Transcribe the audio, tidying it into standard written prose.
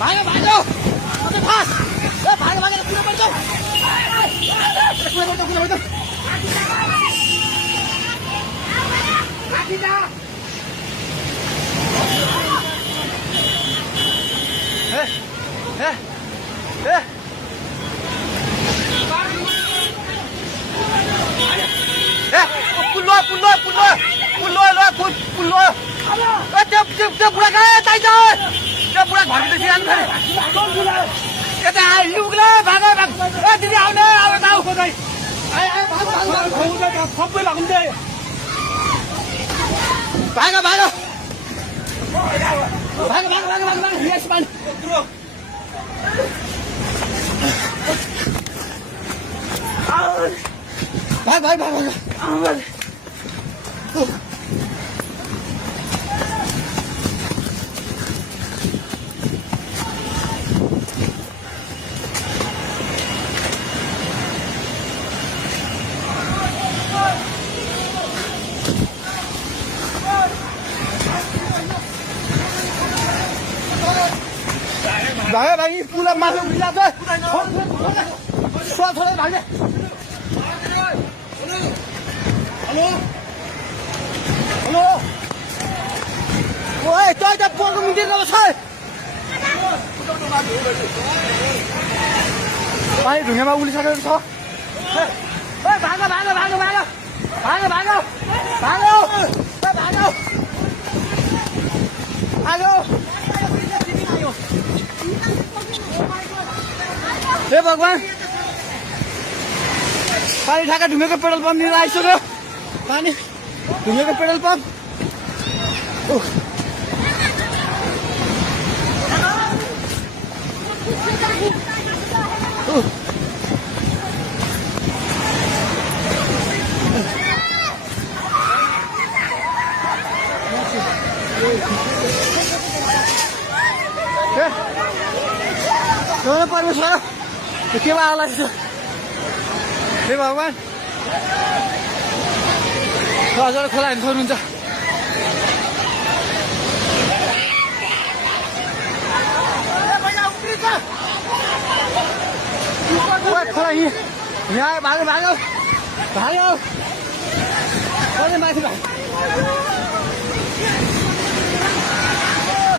भागो भागो फास्ट भागो भागेर कुन पर्छ त्यो बुढा कहाँ ताइज त्यो बुढा घरभित्र सिरान खरे यता लुग्ला भागो भाग दिदी आउने अब आऊ खोइ सबै लाग्दै भागो भागो भागो भागो भागो भागो यस मान भाग भाग भाग भागे भागी पुला माथि उभिला छ छोरा भाग्ने हेलो हेलो ओए तै त पोको मुन्तिर छ पानी ढुङ्गामा उलिसकेको छ ओए भागो भागो भागो भागो भागो भागो भागो भागो भागो हे भगवान पानी ठाका ढुङ्गेको पेट्रोल पम्प लिएर आइसक्यो पानी ढुङ्गेको पेट्रोल पम्प परमेश्वर के आला हे भगवान हजुर खोला हेर्नु छोड्नुहुन्छ खोला यहाँ भागो भागो भागो माथि भाग